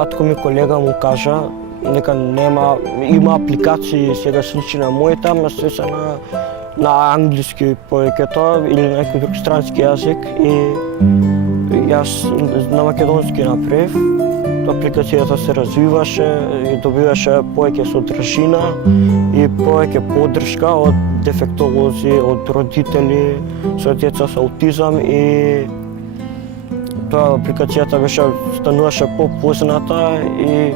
татко ми колега му кажа дека има апликации сега слични на моите, ама се се на англиски повеќето или на некој друг странски јазик и јас на македонски направив. Апликацијата се развиваше и добиваше повеќе содржина и повеќе поддршка од дефектолози, од родители со деца со аутизам и тоа апликацијата стануваше попозната и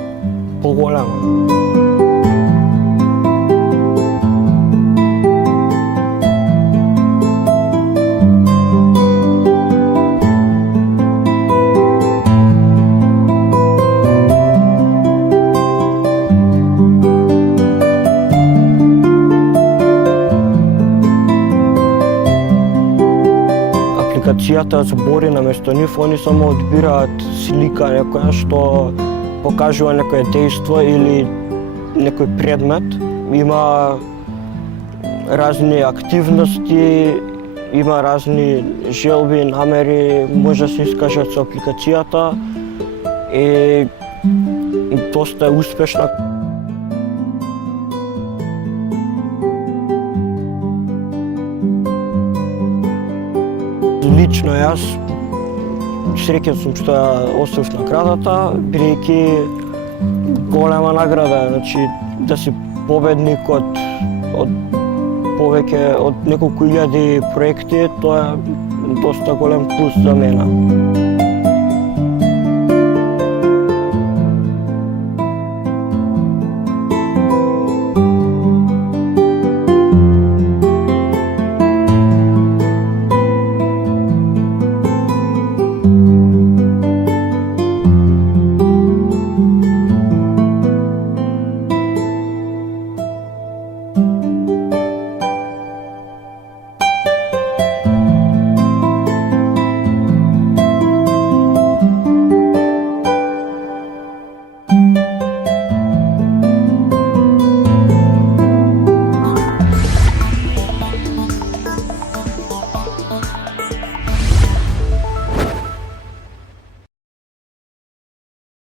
поголема. Апликацијата збори наместо нив, они само одбираат слика некоја што покажува некое дејство или некој предмет. Има разни активности, има разни желби, намери, може да се искажат со апликацијата и доста е успешна. Лично јас среќен сум што ја освоив наградата, бидејќи голема награда, значи да си победник од повеќе од неколку илјади проекти, тоа е доста голем плюс за мене.